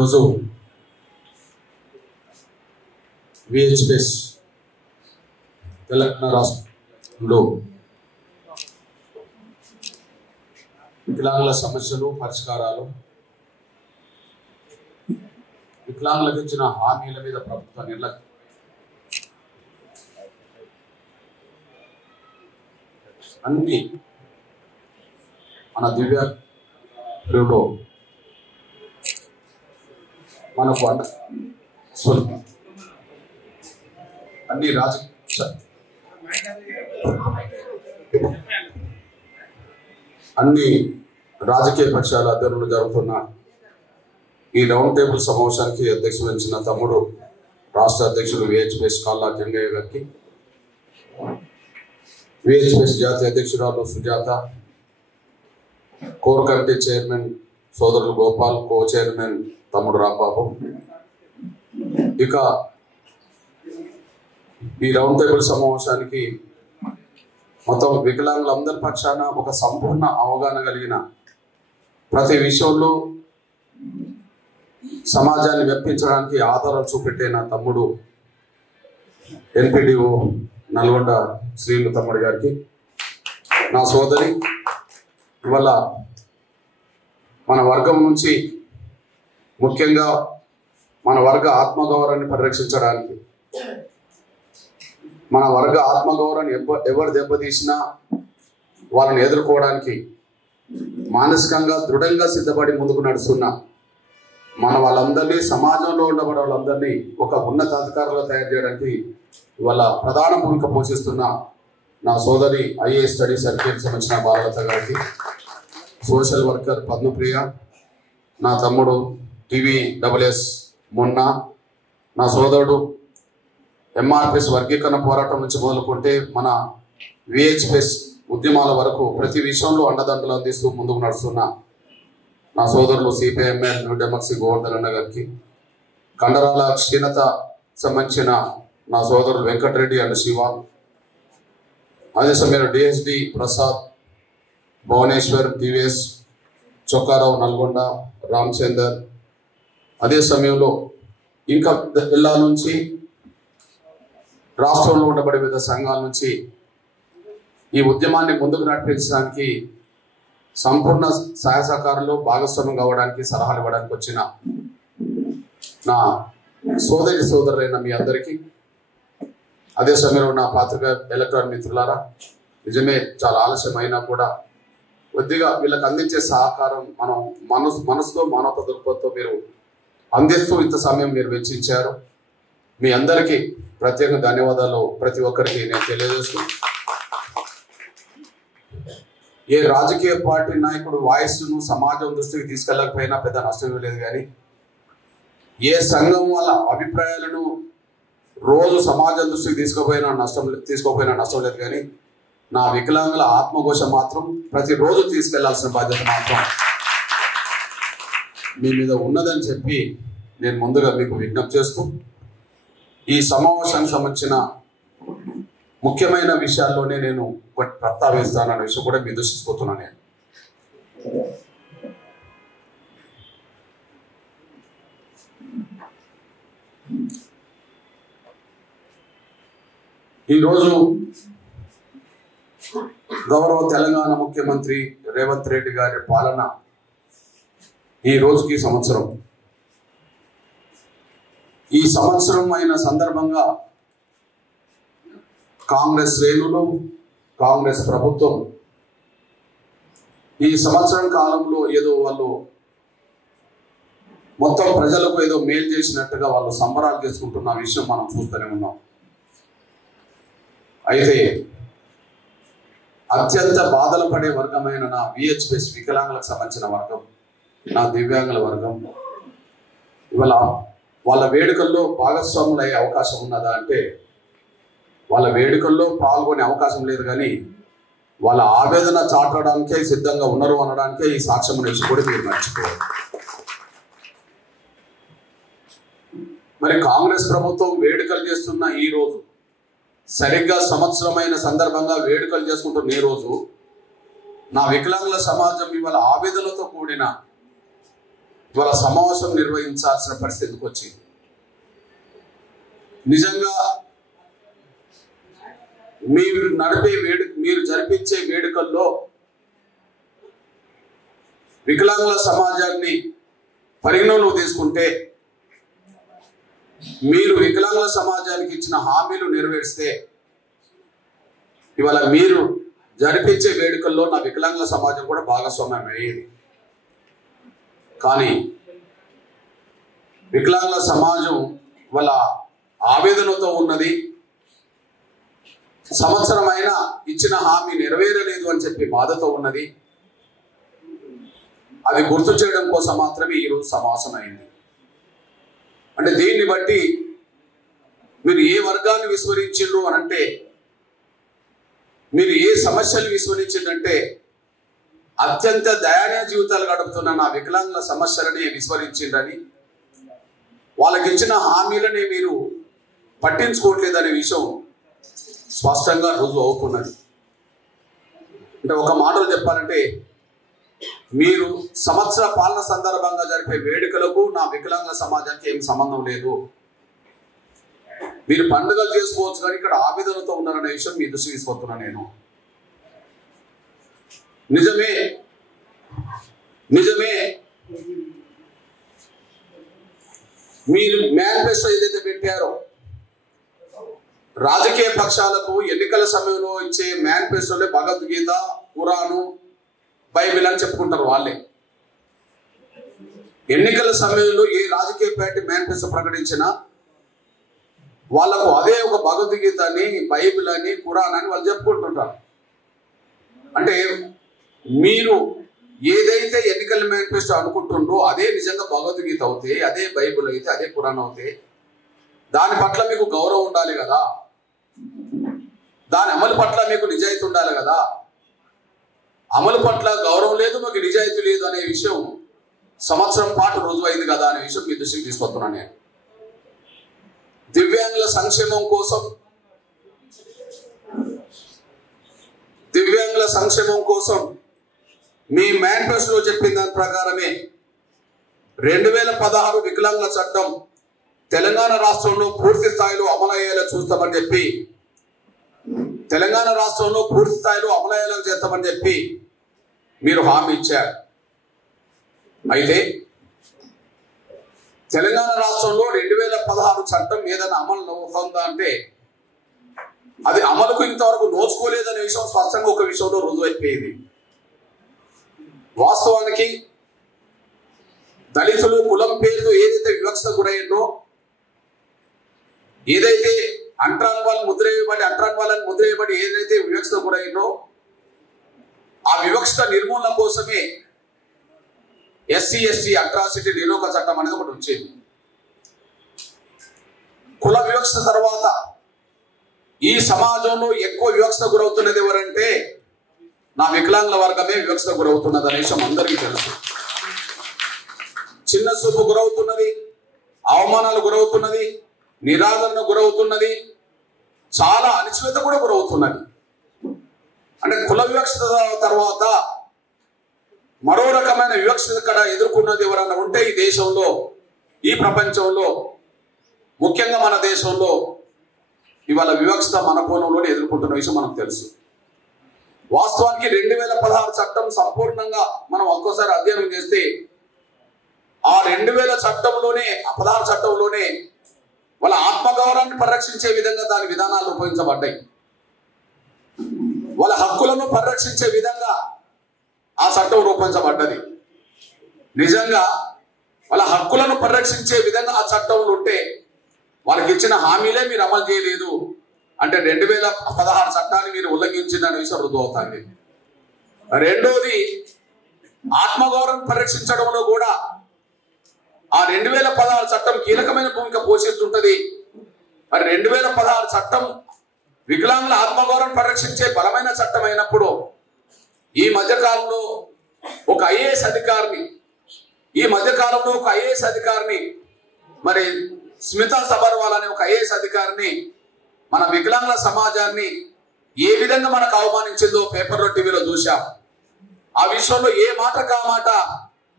ఈరోజు విహెచ్పిఎస్ తెలంగాణ రాష్ట్రంలో వికలాంగుల సమస్యలు పరిష్కారాలు, వికలాంగులకు ఇచ్చిన హామీల మీద ప్రభుత్వ నిర్లక్ష్యం, అన్ని మన దివ్యాంగులలో మనకు అన్ని రాజకీయ పక్షాల ఆధ్వర్యంలో జరుగుతున్న ఈ రౌండ్ టేబుల్ సమావేశానికి అధ్యక్షత వహించిన తమ్ముడు రాష్ట్ర అధ్యక్షుడు విహెచ్పిఎస్ కాల్లా జంగయ్య గారికి, విహెచ్పిఎస్ జాతీయ అధ్యక్షురాలు సుజాత, కోర్ కమిటీ చైర్మన్ సోదరులు గోపాల్, కో చైర్మన్ తమ్ముడు రాంబాబు, ఇక ఈ రౌండ్ టేబుల్ సమావేశానికి మొత్తం వికలాంగులందరి పక్షాన ఒక సంపూర్ణ అవగాహన కలిగిన, ప్రతి విషయంలో సమాజాన్ని మెప్పించడానికి ఆధారాలు చూపెట్టే నా తమ్ముడు ఎన్పిడిఓ నల్గొండ శ్రీను తమ్ముడు గారికి, నా సోదరి, ఇవాళ మన వర్గం నుంచి ముఖ్యంగా మన వర్గ ఆత్మగౌరవాన్ని పరిరక్షించడానికి, మన వర్గ ఆత్మగౌరవాన్ని ఎవరు దెబ్బతీసినా వాళ్ళని ఎదుర్కోవడానికి మానసికంగా దృఢంగా సిద్ధపడి ముందుకు నడుస్తున్న మన వాళ్ళందరినీ, సమాజంలో ఉండబడే వాళ్ళందరినీ ఒక ఉన్నతాధికారులుగా తయారు చేయడానికి ఇవాళ ప్రధాన భూమిక పోషిస్తున్న నా సోదరి ఐఏఎస్ స్టడీ సర్టిఫికేట్ సంబంధించిన బాలలత గారికి, సోషల్ వర్కర్ పద్మప్రియ, నా తమ్ముడు TVSS మొన్న, నా సోదరుడు MRPS వర్గీకరణ పోరాటం నుంచి మొదలుకుంటే మన విహెచ్పిఎస్ ఉద్యమాల వరకు ప్రతి విషయంలో అండదండలు అందిస్తూ ముందుకు నడుస్తున్న నా సోదరులు CPIML న్యూ డెమోక్రసీ గోవర్ధన్ అన్న గారికి, కండరాల క్షీణత సంబంధించిన నా సోదరులు వెంకటరెడ్డి అండ్ శివ, అదే సమయంలో DSD ప్రసాద్, భువనేశ్వర్, TVS, చొక్కారావు నల్గొండ, రామచందర్, అదే సమయంలో ఇంకా జిల్లా నుంచి రాష్ట్రంలో ఉండబడే వివిధ సంఘాల నుంచి ఈ ఉద్యమాన్ని ముందుకు నడిపించడానికి సంపూర్ణ సహాయ సహకారాలు భాగస్వామ్యం కావడానికి, సలహాలు ఇవ్వడానికి వచ్చిన నా సోదరులైన మీ అందరికీ, అదే సమయంలో నా పాత్రికా ఎలక్ట్రానిక్ మిత్రులారా, నిజమే చాలా ఆలస్యం అయినా కూడా కొద్దిగా వీళ్ళకి అందించే సహకారం మనం మనసుతో మానవత దృక్పథంతో మీరు అందిస్తూ ఇంత సమయం మీరు వెచ్చించారు. మీ అందరికీ ప్రత్యేక ధన్యవాదాలు ప్రతి ఒక్కరికి నేను తెలియజేస్తూ, ఏ రాజకీయ పార్టీ నాయకుడు వాయిస్ను సమాజం దృష్టికి తీసుకెళ్ళకపోయినా పెద్ద నష్టం లేదు, కానీ ఏ సంఘం వాళ్ళ అభిప్రాయాలను రోజు సమాజం దృష్టికి తీసుకోపోయినా నష్టం లేదు, కానీ నా వికలాంగుల ఆత్మఘోష మాత్రం ప్రతిరోజు తీసుకెళ్లాల్సిన బాధ్యత మాత్రం మీ మీద ఉన్నదని చెప్పి నేను ముందుగా మీకు విజ్ఞప్తి చేస్తూ, ఈ సమావేశానికి సంబంధించిన ముఖ్యమైన విషయాల్లోనే నేను ప్రస్తావిస్తానన్న విషయం కూడా మీ దృష్టిపోతున్నాను. నేను ఈరోజు గౌరవ తెలంగాణ ముఖ్యమంత్రి రేవంత్ రెడ్డి గారి పాలన ఈ రోజుకి సంవత్సరం. ఈ సంవత్సరం అయిన సందర్భంగా కాంగ్రెస్ శ్రేణులు, కాంగ్రెస్ ప్రభుత్వం ఈ సంవత్సరం కాలంలో ఏదో వాళ్ళు మొత్తం ప్రజలకు ఏదో మేలు చేసినట్టుగా వాళ్ళు సంబరాలు చేసుకుంటున్న విషయం మనం చూస్తూనే ఉన్నాం. అయితే అత్యంత బాధలు పడే వర్గమైన నా విహెచ్పిఎస్ వికలాంగులకు సంబంధించిన వర్గం, నా దివ్యాంగుల వర్గం ఇవాళ వాళ్ళ వేడుకల్లో భాగస్వాములు అయ్యే అవకాశం ఉన్నదా అంటే వాళ్ళ వేడుకల్లో పాల్గొనే అవకాశం లేదు, కానీ వాళ్ళ ఆవేదన చాటడానికే సిద్ధంగా ఉన్నారు అనడానికే ఈ సాక్ష్యం నుంచి కూడా మీరు మర్చిపోవాలి. మరి కాంగ్రెస్ ప్రభుత్వం వేడుకలు చేస్తున్న ఈ రోజు, సరిగ్గా సంవత్సరమైన సందర్భంగా వేడుకలు చేసుకుంటున్న ఈ రోజు, నా వికలాంగుల సమాజం ఇవాళ ఆవేదనతో కూడిన ఇవాళ సమావేశం నిర్వహించాల్సిన పరిస్థితికి వచ్చింది. నిజంగా మీరు జరిపించే వేడుకల్లో వికలాంగుల సమాజాన్ని పరిగణనలో తీసుకుంటే, మీరు వికలాంగుల సమాజానికి ఇచ్చిన హామీలు నెరవేర్స్తే ఇవాళ మీరు జరిపించే వేడుకల్లో నా వికలాంగుల సమాజం కూడా భాగస్వామ్యం అయ్యేది. కానీ వికలాంగుల సమాజం వాళ్ళ ఆవేదనతో ఉన్నది. సంవత్సరమైనా ఇచ్చిన హామీ నెరవేరలేదు అని చెప్పి బాధతో ఉన్నది. అది గుర్తు చేయడం కోసం మాత్రమే ఈరోజు సమావేశం అయింది. అంటే దీన్ని బట్టి మీరు ఏ వర్గాన్ని విస్మరించిండ్రు అని అంటే, మీరు ఏ సమస్యలు విస్మరించిందంటే, అత్యంత దయనీయ జీవితాలు గడుపుతున్న నా వికలాంగుల సమస్యలని విస్మరించిండ్రని, వాళ్ళకి ఇచ్చిన హామీలని మీరు పట్టించుకోవట్లేదనే విషయం స్పష్టంగా రుజువు అవుతున్నది. అంటే ఒక మాటలు చెప్పాలంటే, మీరు సంవత్సర పాలన సందర్భంగా జరిపే వేడుకలకు నా వికలాంగుల సమాజానికి ఏం సంబంధం లేదు. మీరు పండుగలు చేసుకోవచ్చు కానీ ఇక్కడ ఆవేదనతో ఉన్నారనే విషయం మీ దృష్టికి తీసుకొస్తున్నా నేను. నిజమే మీరు మేనిఫెస్టో ఏదైతే పెట్టారో, రాజకీయ పక్షాలకు ఎన్నికల సమయంలో ఇచ్చే మేనిఫెస్టోలే భగవద్గీత, ఖురాను, బైబిల్ అని చెప్పుకుంటారు వాళ్ళే. ఎన్నికల సమయంలో ఏ రాజకీయ పార్టీ మేనిఫెస్టో ప్రకటించినా వాళ్ళకు అదే ఒక భగవద్గీత అని, బైబిల్ అని, ఖురాన్ అని వాళ్ళు చెప్పుకుంటుంటారు. అంటే మీరు ఏదైతే ఎన్నికల మేనిఫెస్టో అనుకుంటుండ్రో అదే నిజంగా భగవద్గీత అవుతే, అదే బైబిల్ అయితే, అదే ఖురాన్ అవుతే దాని పట్ల మీకు గౌరవం ఉండాలి కదా, దాని అమలు పట్ల మీకు నిజాయితీ ఉండాలి కదా. అమలు పట్ల గౌరవం లేదు, మీకు నిజాయితీ లేదు అనే విషయం సంవత్సరం పాటు రుజువైంది కదా అనే విషయం మీ దృష్టికి తీసుకొస్తున్నాను నేను. దివ్యాంగుల సంక్షేమం కోసం మీ మేనిఫెస్టోలో చెప్పిన దాని ప్రకారమే 2016 వికలాంగుల చట్టం తెలంగాణ రాష్ట్రంలో పూర్తి స్థాయిలో అమలయ్యేలా చూస్తామని చెప్పి, తెలంగాణ రాష్ట్రంలో పూర్తి స్థాయిలో అమలయ్యేలా చేస్తామని చెప్పి మీరు హామీ ఇచ్చారు. అయితే తెలంగాణ రాష్ట్రంలో 2016 చట్టం ఏదైనా అమలు అవుతుందా అంటే అది అమలుకు ఇంతవరకు నోచుకోలేదనే విషయం స్పష్టంగా ఒక విషయంలో రుజువైపోయింది. వాస్తవానికి దళితులు కులం పేరుతో ఏదైతే వివక్ష గురయ్యిందో, ఏదైతే అంటరాని వాళ్ళని ముద్ర వేయబడి ఏదైతే వివక్ష గురయ్యిందో ఆ వివక్ష నిర్మూలన కోసమే SC/ST అట్రాసిటీ నిరోధక చట్టం అనేది ఒకటి వచ్చింది. కుల వివక్ష తర్వాత ఈ సమాజంలో ఎక్కువ వివక్ష గురవుతున్నది ఎవరంటే నా వికలాంగుల వర్గమే వివక్ష గురవుతున్నది అనే విషయం అందరికీ తెలుసు. చిన్న చూపు గురవుతున్నది, అవమానాలు గురవుతున్నది, నిరాదరణ గురవుతున్నది, చాలా అణచివేత కూడా గురవుతున్నది. అంటే కుల వివక్ష తర్వాత మరో రకమైన వివక్షత ఇక్కడ ఎదుర్కొన్నది ఎవరన్నా ఉంటే ఈ దేశంలో, ఈ ప్రపంచంలో, ముఖ్యంగా మన దేశంలో ఇవాళ వివక్షత మన కోణంలోనే ఎదుర్కొంటున్న విషయం మనకు తెలుసు. వాస్తవానికి 2016 చట్టం సంపూర్ణంగా మనం ఒక్కోసారి అధ్యయనం చేస్తే ఆ 2000 చట్టంలోనే, 16 చట్టంలోనే వాళ్ళ ఆత్మగౌరవాన్ని పరిరక్షించే విధంగా దాని విధానాలు రూపొందించబడ్డాయి. వాళ్ళ హక్కులను పరిరక్షించే విధంగా ఆ చట్టం రూపొందించబడ్డది. నిజంగా వాళ్ళ హక్కులను పరిరక్షించే విధంగా ఆ చట్టంలో ఉంటే వాళ్ళకి ఇచ్చిన హామీలే మీరు అమలు చేయలేదు అంటే 2016 చట్టాన్ని మీరు ఉల్లంఘించిన విషయం రుజువు అవుతుంది. రెండోది, ఆత్మగౌరవం పరిరక్షించడంలో కూడా ఆ 2016 చట్టం కీలకమైన భూమిక పోషిస్తుంటది. మరి 2016 చట్టం వికలాంగుల ఆత్మగౌరవం పరిరక్షించే బలమైన చట్టం అయినప్పుడు ఈ మధ్యకాలంలో ఒక ఐఏఎస్ అధికారిని మరి స్మితా సబర్వాల్ అనే ఒక ఐఏఎస్ అధికారిని మన వికలాంగుల సమాజాన్ని ఏ విధంగా మనకు అవమానించిందో పేపర్లో, టీవీలో చూశాం. ఆ విషయంలో ఏ మాట కామాట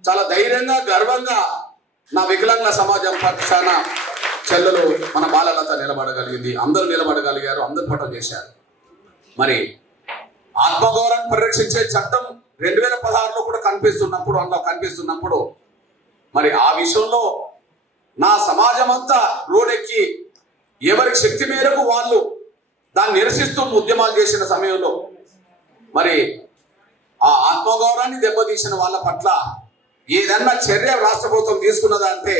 చాలా ధైర్యంగా గర్వంగా నా వికలాంగుల సమాజం పక్షాన చెల్లెలు మన బాలలత నిలబడగలిగింది. అందరూ నిలబడగలిగారు, అందరూ పట్టం చేశారు. మరి ఆత్మగౌరవాన్ని పరిరక్షించే చట్టం 2016లో కూడా కనిపిస్తున్నప్పుడు మరి ఆ విషయంలో నా సమాజం అంతా రోడెక్కి ఎవరి శక్తి మేరకు వాళ్ళు దాన్ని నిరసిస్తూ ఉద్యమాలు చేసిన సమయంలో మరి ఆ ఆత్మగౌరవాన్ని దెబ్బతీసిన వాళ్ళ పట్ల ఏదన్నా చర్య రాష్ట్ర ప్రభుత్వం తీసుకున్నదా అంటే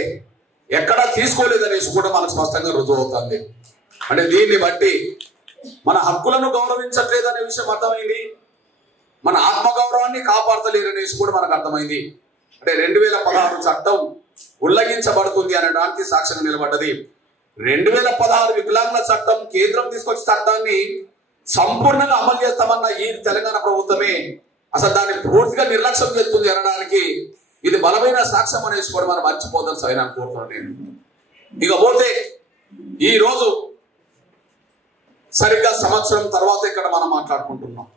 ఎక్కడా తీసుకోలేదనేసి కూడా మనకు స్పష్టంగా రుజువు అవుతుంది. అంటే దీన్ని బట్టి మన హక్కులను గౌరవించట్లేదనే విషయం అర్థమైంది, మన ఆత్మగౌరవాన్ని కాపాడతలేరనేసి కూడా మనకు అర్థమైంది. అంటే 2016 చట్టం ఉల్లంఘించబడుతుంది అనడానికి సాక్ష్యంగా నిలబడ్డది. 2016 వికలాంగుల చట్టం కేంద్రం తీసుకొచ్చిన చట్టాన్ని సంపూర్ణంగా అమలు చేస్తామన్న ఈ తెలంగాణ ప్రభుత్వమే అసలు దాన్ని పూర్తిగా నిర్లక్ష్యం చేస్తుంది అనడానికి ఇది బలమైన సాక్ష్యం అనేసి కూడా మనం మర్చిపోతాం సైనా కోరుతున్నాను నేను. ఇకపోతే ఈ రోజు సరిగ్గా సంవత్సరం తర్వాత ఇక్కడ మనం మాట్లాడుకుంటున్నాం.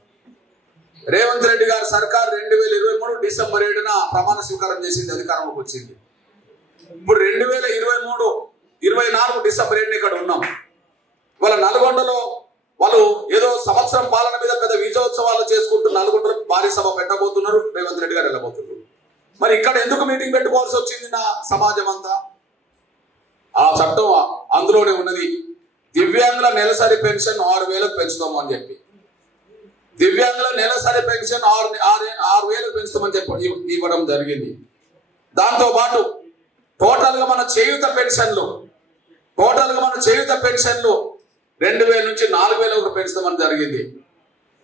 రేవంత్ రెడ్డి గారి సర్కార్ 2023 డిసెంబర్ 7న ప్రమాణ స్వీకారం చేసింది, అధికారంలోకి వచ్చింది. ఇప్పుడు 2024 డిసెంబర్ 7న ఇక్కడ ఉన్నాం. వాళ్ళ నల్గొండలో వాళ్ళు ఏదో సంవత్సరం పాలన మీద పెద్ద విజయోత్సవాలు చేసుకుంటూ నల్గొండలో భారీ సభ పెట్టబోతున్నారు. రేవంత్ రెడ్డి గారు వెళ్ళబోతున్నారు. మరి ఇక్కడ ఎందుకు మీటింగ్ పెట్టుకోవాల్సి వచ్చింది నా సమాజం అంతా? ఆ చట్టం అందులోనే ఉన్నది. దివ్యాంగుల నెలసరి పెన్షన్ 6,000కు పెంచుతాము అని చెప్పి, దివ్యాంగుల నెలసరి పెన్షన్ 6,000కు పెంచుతామని చెప్పి ఇవ్వడం జరిగింది. దాంతో పాటు టోటల్ గా మన చేయూత పెన్షన్లు 2,000 నుంచి 4,000కు పెంచుతామని జరిగింది.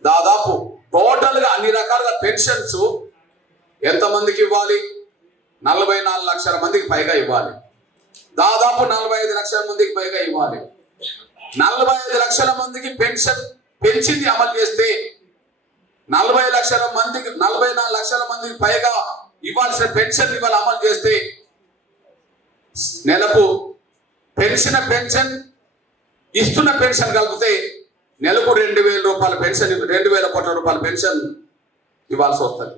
దాదాపు టోటల్ గా అన్ని రకాలుగా పెన్షన్స్ ఎంతమందికి ఇవ్వాలి? 44 లక్షల మందికి పైగా ఇవ్వాలి. దాదాపు 45 లక్షల మందికి పైగా ఇవ్వాలి. 45 లక్షల మందికి పెన్షన్ పెంచింది అమలు చేస్తే 44 లక్షల మందికి పైగా ఇవ్వాల్సిన పెన్షన్ ఇవాళ అమలు చేస్తే నెలకు పెన్షన్ ఇస్తున్న పెన్షన్ కలిపితే నెలకు 2,000 రూపాయల పెన్షన్, 2,000 కోట్ల రూపాయల పెన్షన్ ఇవ్వాల్సి వస్తుంది.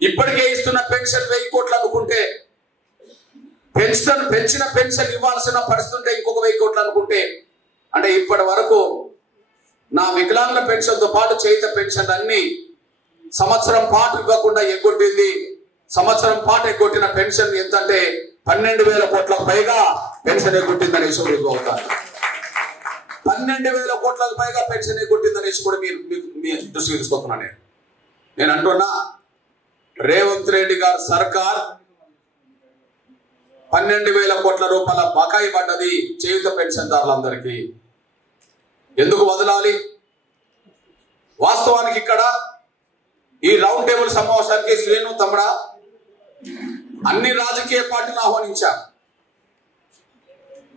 ఇప్పటికే ఇస్తున్న పెన్షన్ 1,000 కోట్లు అనుకుంటే పెంచిన పెన్షన్ ఇవ్వాల్సిన పరిస్థితి ఉంటే ఇంకొక 1,000 కోట్లు అనుకుంటే అంటే ఇప్పటి వరకు నా వికలాంగుల పెన్షన్తో పాటు చేయుత పెన్షన్ అన్ని సంవత్సరం పాటు ఇవ్వకుండా ఎగ్గొట్టింది. సంవత్సరం పాటు ఎగ్గొట్టిన పెన్షన్ ఎంతంటే 12,000 కోట్లకు పైగా పెన్షన్ ఎగ్గొట్టిందని రుజువు అవుతారు. 12,000 కోట్లకు పైగా పెన్షన్ ఎగ్గొట్టిందనేసి కూడా మీ దృష్టికి తీసుకొస్తున్నాను. నేను అంటున్నా, రేవంత్ రెడ్డి గారి సర్కార్ 12,000 కోట్ల రూపాయల బకాయి పడ్డది చేయుత పెన్షన్దారులందరికీ. ఎందుకు వదలాలి? వాస్తవానికి ఇక్కడ ఈ రౌండ్ టేబుల్ సమావేశానికి శ్రీను తమ్ముడా అన్ని రాజకీయ పార్టీలను ఆహ్వానించా,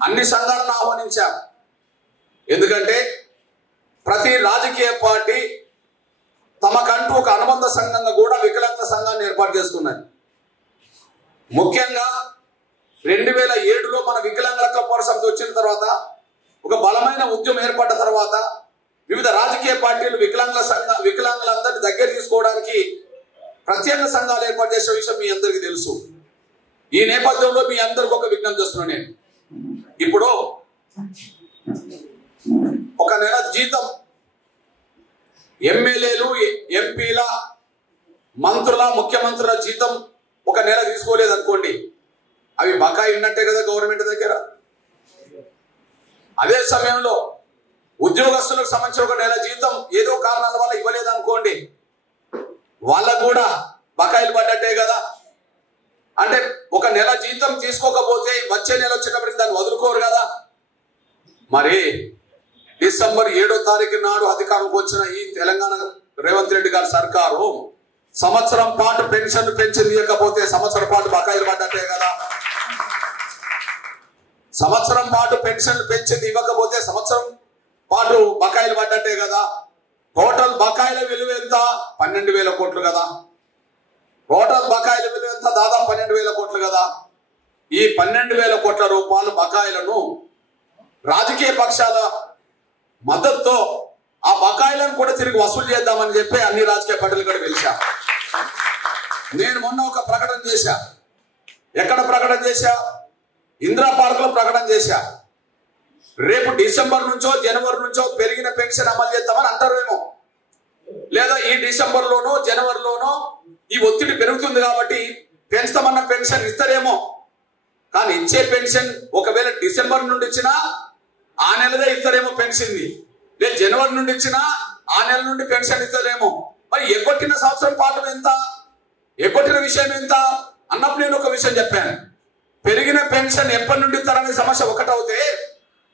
అన్ని సంఘాలను ఆహ్వానించా. ఎందుకంటే ప్రతి రాజకీయ పార్టీ తమకంటూ ఒక అనుబంధ సంఘంగా కూడా వికలాంగుల సంఘాన్ని ఏర్పాటు చేసుకున్నది. ముఖ్యంగా 2007లో మన వికలాంగుల పోరాట సమితి వచ్చిన తర్వాత, ఒక బలమైన ఉద్యమం ఏర్పడ్డ తర్వాత వివిధ రాజకీయ పార్టీలు వికలాంగులందరినీ దగ్గర తీసుకోవడానికి ప్రత్యేక సంఘాలు ఏర్పాటు చేసే విషయం మీ అందరికీ తెలుసు. ఈ నేపథ్యంలో మీ అందరికి ఒక విజ్ఞప్తి చేస్తున్నాను నేను. ఇప్పుడు ఒక నెల జీతం ఎమ్మెల్యేలు, ఎంపీల, మంత్రుల, ముఖ్యమంత్రుల జీతం ఒక నెల తీసుకోలేదు అనుకోండి, అవి బకాయి ఉన్నట్టే కదా గవర్నమెంట్ దగ్గర. అదే సమయంలో ఉద్యోగస్తులకు సంబంధించిన ఒక నెల జీతం ఏదో కారణాల వల్ల ఇవ్వలేదు అనుకోండి, వాళ్ళకు కూడా బకాయిలు పడ్డట్టే కదా. అంటే ఒక నెల జీతం తీసుకోకపోతే వచ్చే నెల వచ్చేటప్పటికి దాన్ని వదులుకోరు కదా. మరి డిసెంబర్ 7వ తారీఖు నాడు అధికారంలోకి వచ్చిన ఈ తెలంగాణ రేవంత్ రెడ్డి గారి సర్కారు సంవత్సరం పాటు పెన్షన్ ఇవ్వకపోతే సంవత్సరం పాటు బకాయిలు పడ్డట్టే కదా. సంవత్సరం పాటు పెన్షన్ ఇవ్వకపోతే సంవత్సరం పాటు బకాయిలు పడ్డట్టే కదా. టోటల్ బకాయిల విలువ ఎంత? 12,000 కోట్లు కదా. టోటల్ బకాయిల విలువ ఎంత? దాదాపు 12,000 కోట్లు కదా. ఈ 12,000 కోట్ల రూపాయలు బకాయిలను రాజకీయ పక్షాల మద్దతుతో ఆ బకాయిలను కూడా తిరిగి వసూలు చేద్దామని చెప్పి అన్ని రాజకీయ పార్టీలు కూడా పిలిచారు. నేను మొన్న ఒక ప్రకటన చేశా. ఎక్కడ ప్రకటన చేశా? ఇందిరా పార్క్ లో ప్రకటన చేశా. రేపు డిసెంబర్ నుంచో జనవరి నుంచో పెరిగిన పెన్షన్ అమలు చేస్తామని అంటారేమో, లేదా ఈ డిసెంబర్లోనో జనవరిలోనో ఈ ఒత్తిడి పెరుగుతుంది కాబట్టి పెంచుతామన్న పెన్షన్ ఇస్తారేమో. కానీ ఇచ్చే పెన్షన్ ఒకవేళ డిసెంబర్ నుండి ఇచ్చినా ఆ నెలదే ఇస్తారేమో పెన్షన్, లేదు జనవరి నుండి ఇచ్చినా ఆ నెల నుండి పెన్షన్ ఇస్తారేమో. మరి ఎగ్గొట్టిన సంవత్సరం పాటు ఎంత, ఎగ్గొట్టిన విషయం ఎంత అన్నప్పుడు నేను ఒక విషయం చెప్పాను. పెరిగిన పెన్షన్ ఎప్పటి నుండి ఇస్తారనే సమస్య ఒకటవుతే,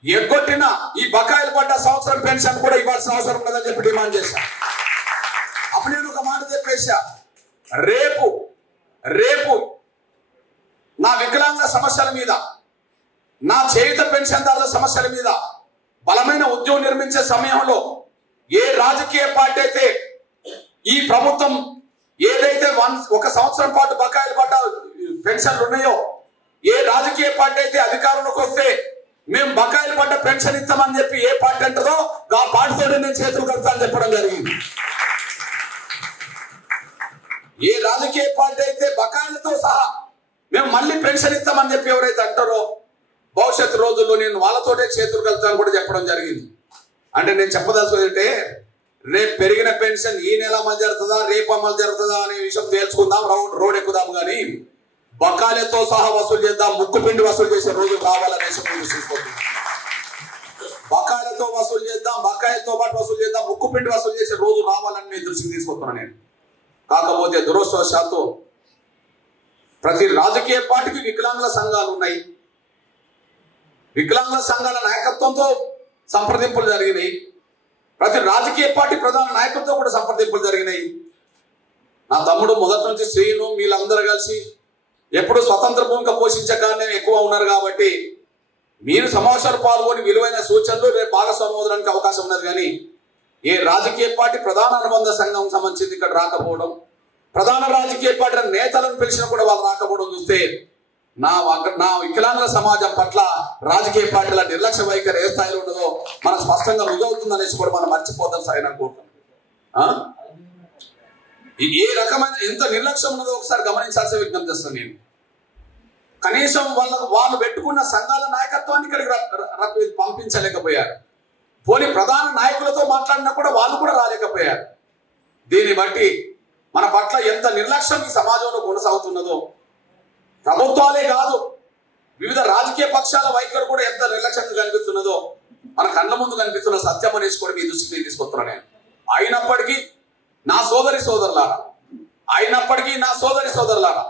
ఎగ్గొట్టిన ఈ బకాయిలు పడ్డ సంవత్సరం పెన్షన్ కూడా ఇవ్వాల్సిన అవసరం ఉన్నదని చెప్పి డిమాండ్ చేశా. అప్పుడు నేను ఒక మాట చెప్పేశా, రేపు నా వికలాంగుల సమస్యల మీద, నా చేయుత పెన్షన్దారుల సమస్యల మీద బలమైన ఉద్యమం నిర్మించే సమయంలో ఏ రాజకీయ పార్టీ అయితే ఈ ప్రభుత్వం ఏదైతే ఒక సంవత్సరం పాటు బకాయిలు పడ్డ పెన్షన్లు ఉన్నాయో, ఏ రాజకీయ పార్టీ అయితే అధికారంలోకి వస్తే మేము బకాయిలు పడ్డ పెన్షన్ ఇస్తామని చెప్పి ఏ పార్టీ అంటుందో ఆ పార్టీతోనే నేను చేతులు కలుపుతానని చెప్పడం జరిగింది. ఏ రాజకీయ పార్టీ అయితే బకాయిలతో సహా మేము మళ్ళీ పెన్షన్ ఇస్తామని చెప్పి ఎవరైతే అంటారో భవిష్యత్తు రోజుల్లో నేను వాళ్ళతోటే చేతులు కలుపుతాను కూడా చెప్పడం జరిగింది. అంటే నేను చెప్పదలుచుకుంటే, రేపు పెరిగిన పెన్షన్ ఈ నెల అమలు జరుగుతుందా రేపు అమలు జరుగుతుందా అనే విషయం తేల్చుకుందాం, రోడ్ ఎక్కుదాం. కానీ బకాయిలతో సహా వసూలు చేద్దాం, ముక్కుపిండి వసూలు చేసే రోజు కావాలనే తీసుకుంటున్నాం. బకాయిలతో వసూలు చేద్దాం, బకాయిలతో పాటు వసూలు చేద్దాం, ముక్కుపిండి వసూలు చేసే రోజు రావాలని మీ దృష్టికి తీసుకుంటున్నాను నేను. కాకపోతే దురదృష్టవశాత్తు ప్రతి రాజకీయ పార్టీకి వికలాంగుల సంఘాలు ఉన్నాయి. వికలాంగుల సంఘాల నాయకత్వంతో సంప్రదింపులు జరిగినాయి. ప్రతి రాజకీయ పార్టీ ప్రధాన నాయకులతో కూడా సంప్రదింపులు జరిగినాయి. నా తమ్ముడు మొదటి నుంచి శ్రీను వీళ్ళందరూ కలిసి ఎప్పుడు స్వతంత్ర భూమిక పోషించే కానీ ఎక్కువ ఉన్నారు కాబట్టి మీరు సమావేశాలు పాల్గొని విలువైన సూచనలు రేపు భాగస్వామ్యం వదలడానికి అవకాశం ఉన్నది. కానీ ఏ రాజకీయ పార్టీ ప్రధాన అనుబంధ సంఘం సంబంధించింది ఇక్కడ రాకపోవడం, ప్రధాన రాజకీయ పార్టీ నేతలను పిలిచినా కూడా వాళ్ళు రాకపోవడం చూస్తే నా వికలాంగుల సమాజం పట్ల రాజకీయ పార్టీల నిర్లక్ష్య వైఖరి ఏ స్థాయిలో ఉన్నదో మనకు స్పష్టంగా రుజువుతుందనేసి కూడా మనం మర్చిపోతాం సాయం అనుకుంటున్నాం. ఏ రకమైన ఎంత నిర్లక్ష్యం ఉన్నదో ఒకసారి గమనించాల్సిన విజ్ఞప్తి చేస్తాను నేను. కనీసం వాళ్ళు పెట్టుకున్న సంఘాల నాయకత్వాన్ని ఇక్కడికి పంపించలేకపోయారు. పోనీ ప్రధాన నాయకులతో మాట్లాడినా కూడా వాళ్ళు కూడా రాలేకపోయారు. దీన్ని బట్టి మన పట్ల ఎంత నిర్లక్ష్యం ఈ సమాజంలో కొనసాగుతున్నదో, ప్రభుత్వాలే కాదు వివిధ రాజకీయ పక్షాల వైఖరి కూడా ఎంత నిర్లక్ష్యంగా కనిపిస్తున్నదో మన కళ్ళ ముందు కనిపిస్తున్న సత్యం అనేసి కూడా మీ దృష్టికి తీసుకొస్తున్నాను నేను. అయినప్పటికీ నా సోదరి సోదరులారా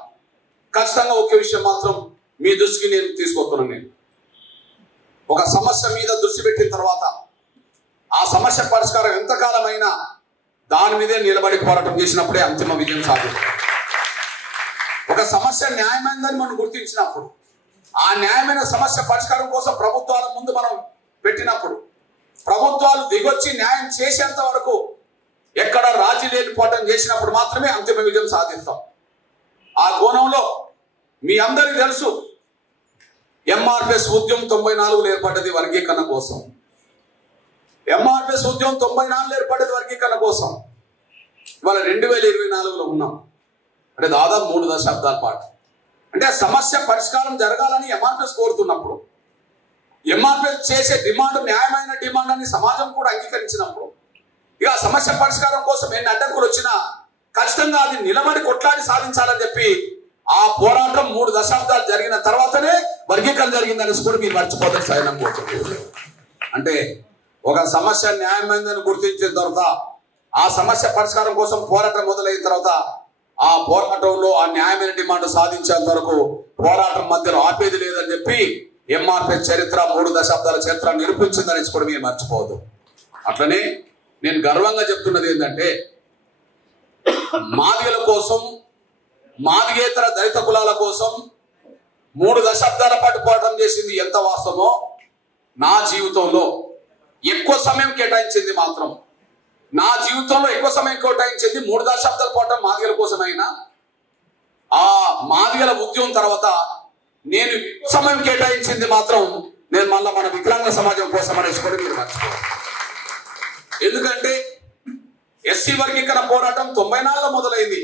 ఖచ్చితంగా ఒకే విషయం మాత్రం మీ దృష్టికి నేను తీసుకొస్తున్నాను. నేను ఒక సమస్య మీద దృష్టి పెట్టిన తర్వాత ఆ సమస్య పరిష్కారం ఎంతకాలమైనా దాని మీదే నిలబడి పోరాటం చేసినప్పుడే అంతిమ విజయం సాధిస్తాం. ఒక సమస్య న్యాయమైనదని మనం గుర్తించినప్పుడు, ఆ న్యాయమైన సమస్య పరిష్కారం కోసం ప్రభుత్వాల ముందు మనం పెట్టినప్పుడు, ప్రభుత్వాలు దిగొచ్చి న్యాయం చేసేంత వరకు ఎక్కడ రాజీ లేని పోరాటం చేసినప్పుడు మాత్రమే అంతిమ విజయం సాధిస్తాం. ఆ కోణంలో మీ అందరికీ తెలుసు, ఎంఆర్పిఎస్ ఉద్యమం 94లో ఏర్పడ్డది వర్గీకరణ కోసం. ఎంఆర్పిఎస్ ఉద్యమం 94లో ఏర్పడ్డది వర్గీకరణ కోసం. ఇవాళ 2024లో ఉన్నాం. అంటే దాదాపు 3 దశాబ్దాల పాటు. అంటే ఆ సమస్య పరిష్కారం జరగాలని ఎంఆర్పిఎస్ కోరుతున్నప్పుడు, ఎంఆర్పిఎస్ చేసే డిమాండ్ న్యాయమైన డిమాండ్ అని సమాజం కూడా అంగీకరించినప్పుడు, ఇక ఆ సమస్య పరిష్కారం కోసం ఎన్ని అడ్డంకులు వచ్చినా ఖచ్చితంగా అది నిలబడి కొట్లాడి సాధించాలని చెప్పి ఆ పోరాటం 3 దశాబ్దాలు జరిగిన తర్వాతనే వర్గీకరణ జరిగిందనేసి కూడా మీరు మర్చిపోతారు సాయనం కోరుతుంది. అంటే ఒక సమస్య న్యాయమైందని గుర్తించిన తర్వాత ఆ సమస్య పరిష్కారం కోసం పోరాటం మొదలైన తర్వాత ఆ పోరాటంలో ఆ న్యాయమైన డిమాండ్ సాధించేంత వరకు పోరాటం మధ్యలో ఆపేది లేదని చెప్పి ఎంఆర్పిఎస్ చరిత్ర 3 దశాబ్దాల చరిత్ర నిరూపించిందనేసి కూడా మీరు మర్చిపోవద్దు. అట్లనే నేను గర్వంగా చెప్తున్నది ఏంటంటే, మాదిగల కోసం, మాదిగేతర దళిత కులాల కోసం 3 దశాబ్దాల పాటు పోరాటం చేసింది ఎంత వాస్తవమో, నా జీవితంలో ఎక్కువ సమయం కేటాయించింది మాత్రం, నా జీవితంలో ఎక్కువ సమయం కేటాయించింది 3 దశాబ్దాల పోరాటం మాదిగల కోసమైనా, ఆ మాదిగల ఉద్యమం తర్వాత నేను సమయం కేటాయించింది మాత్రం నేను మళ్ళీ మన వికలాంగ సమాజం కోసం అనేసి కూడా మీరు మర్చిపోవాలి. ఎందుకంటే ఎస్సీ వర్గీకరణ పోరాటం 94లో మొదలైంది.